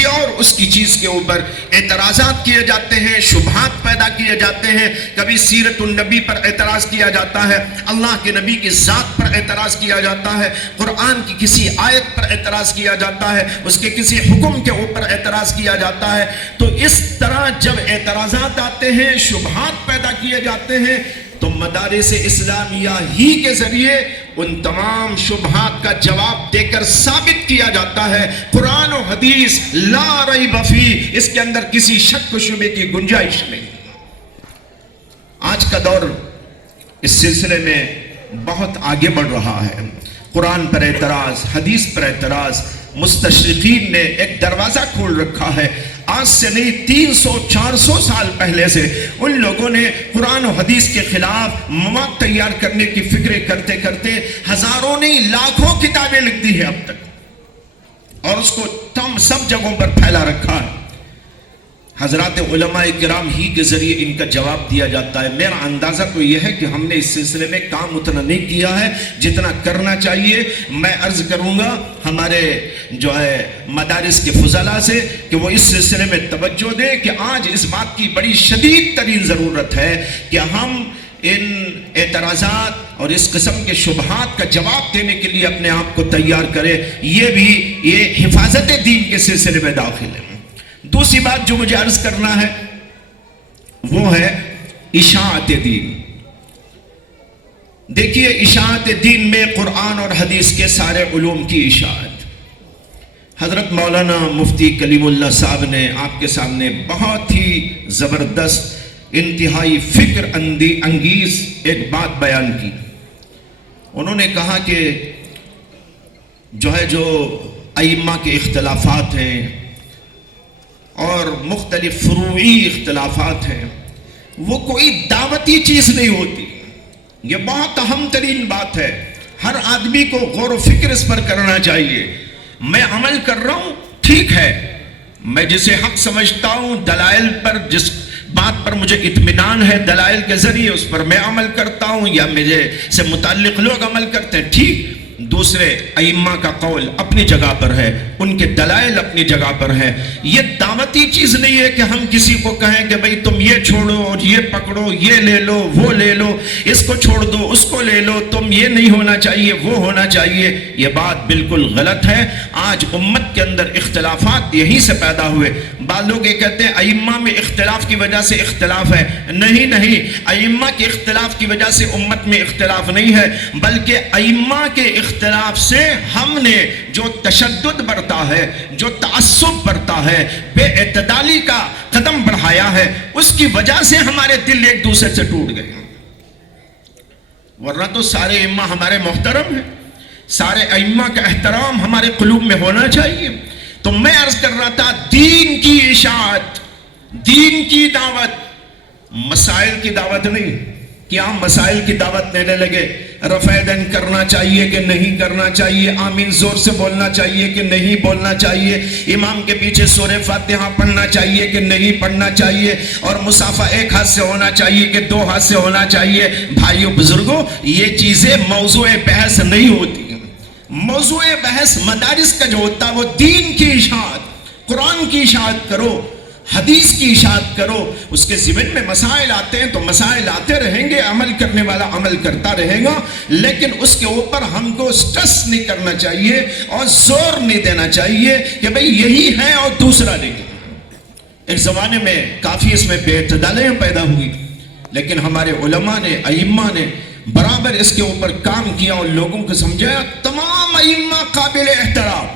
کسی اور اس کی چیز کے اوپر اعتراضات کیے جاتے ہیں، شبہات پیدا کیے جاتے ہیں. کبھی سیرت النبی پر اعتراض کیا جاتا ہے، اللہ کے نبی کی ذات پر اعتراض کیا جاتا ہے، قرآن کی کسی آیت پر اعتراض کیا جاتا ہے، اس کے کسی حکم کے اوپر اعتراض کیا جاتا ہے. تو اس طرح جب اعتراضات آتے ہیں، شبہات پیدا کیے جاتے ہیں، تو مدارس اسلامیہ ہی کے ذریعے ان تمام شبہات کا جواب دے کر ثابت کیا جاتا ہے قرآن و حدیث لا ریب فیہ، اس کے اندر کسی شک و شبہ کی گنجائش نہیں. آج کا دور اس سلسلے میں بہت آگے بڑھ رہا ہے. قرآن پر اعتراض، حدیث پر اعتراض، مستشرقین نے ایک دروازہ کھول رکھا ہے. آج سے نہیں 300-400 سال پہلے سے ان لوگوں نے قرآن و حدیث کے خلاف مواد تیار کرنے کی فکریں کرتے کرتے ہزاروں نہیں لاکھوں کتابیں لکھ دی ہیں اب تک، اور اس کو تم سب جگہوں پر پھیلا رکھا ہے. حضرات علماء کرام ہی کے ذریعے ان کا جواب دیا جاتا ہے. میرا اندازہ تو یہ ہے کہ ہم نے اس سلسلے میں کام اتنا نہیں کیا ہے جتنا کرنا چاہیے. میں عرض کروں گا ہمارے جو ہے مدارس کے فضلاء سے کہ وہ اس سلسلے میں توجہ دیں کہ آج اس بات کی بڑی شدید ترین ضرورت ہے کہ ہم ان اعتراضات اور اس قسم کے شبہات کا جواب دینے کے لیے اپنے آپ کو تیار کریں. یہ حفاظت دین کے سلسلے میں داخل ہے. دوسری بات جو مجھے عرض کرنا ہے وہ ہے اشاعت دین. دیکھیے اشاعت دین میں قرآن اور حدیث کے سارے علوم کی اشاعت. حضرت مولانا مفتی کلیم اللہ صاحب نے آپ کے سامنے بہت ہی زبردست انتہائی فکر انگیز ایک بات بیان کی. انہوں نے کہا کہ جو ائمہ کے اختلافات ہیں اور مختلف فروعی اختلافات ہیں وہ کوئی دعوتی چیز نہیں ہوتی. یہ بہت اہم ترین بات ہے. ہر آدمی کو غور و فکر اس پر کرنا چاہیے. میں عمل کر رہا ہوں ٹھیک ہے، میں جسے حق سمجھتا ہوں، دلائل پر جس بات پر مجھے اطمینان ہے دلائل کے ذریعے اس پر میں عمل کرتا ہوں یا میرے سے متعلق لوگ عمل کرتے ہیں ٹھیک. دوسرے ائمہ کا قول اپنی جگہ پر ہے، ان کے دلائل اپنی جگہ پر ہے. یہ دعوتی چیز نہیں ہے کہ ہم کسی کو کہیں کہ بھئی تم یہ چھوڑو اور یہ پکڑو، یہ لے لو وہ لے لو، اس کو چھوڑ دو اس کو لے لو، تم یہ نہیں ہونا چاہیے وہ ہونا چاہیے. یہ بات بالکل غلط ہے. آج امت کے اندر اختلافات یہیں سے پیدا ہوئے. بعض لوگ یہ کہتے ہیں ائمہ میں اختلاف کی وجہ سے اختلاف ہے. نہیں، ائمہ کے اختلاف کی وجہ سے امت میں اختلاف نہیں ہے، بلکہ ائمہ کے اختلاف سے ہم نے جو تشدد برتا ہے، جو تعصب برتا ہے، بے اعتدالی کا قدم بڑھایا ہے، اس کی وجہ سے ہمارے دل ایک دوسرے سے ٹوٹ گئے. ورنہ تو سارے ائمہ ہمارے محترم ہیں، سارے ائمہ کا احترام ہمارے قلوب میں ہونا چاہیے. تو میں عرض کر رہا تھا دین کی اشاعت، دین کی دعوت، مسائل کی دعوت نہیں. کیا ہم مسائل کی دعوت دینے لگے؟ رفع دین کرنا چاہیے کہ نہیں کرنا چاہیے، آمین زور سے بولنا چاہیے کہ نہیں بولنا چاہیے، امام کے پیچھے سورہ فاتحہ پڑھنا چاہیے کہ نہیں پڑھنا چاہیے، اور مصافحہ ایک ہاتھ سے ہونا چاہیے کہ دو ہاتھ سے ہونا چاہیے. بھائیو بزرگوں، یہ چیزیں موضوع بحث نہیں ہوتی. موضوع بحث مدارس کا جو ہوتا ہے وہ دین کی اشاعت، قرآن کی اشاعت کرو، حدیث کی اشاعت کرو. اس کے ذمن میں مسائل آتے ہیں تو مسائل آتے رہیں گے، عمل کرنے والا عمل کرتا رہے گا، لیکن اس کے اوپر ہم کو سٹرس نہیں کرنا چاہیے اور زور نہیں دینا چاہیے کہ بھئی یہی ہے اور دوسرا نہیں. ایک زمانے میں کافی اس میں بے اعتدالیاں پیدا ہوئی، لیکن ہمارے علماء نے، ائمہ نے برابر اس کے اوپر کام کیا اور لوگوں کو سمجھایا تمام ائمہ قابل احترام.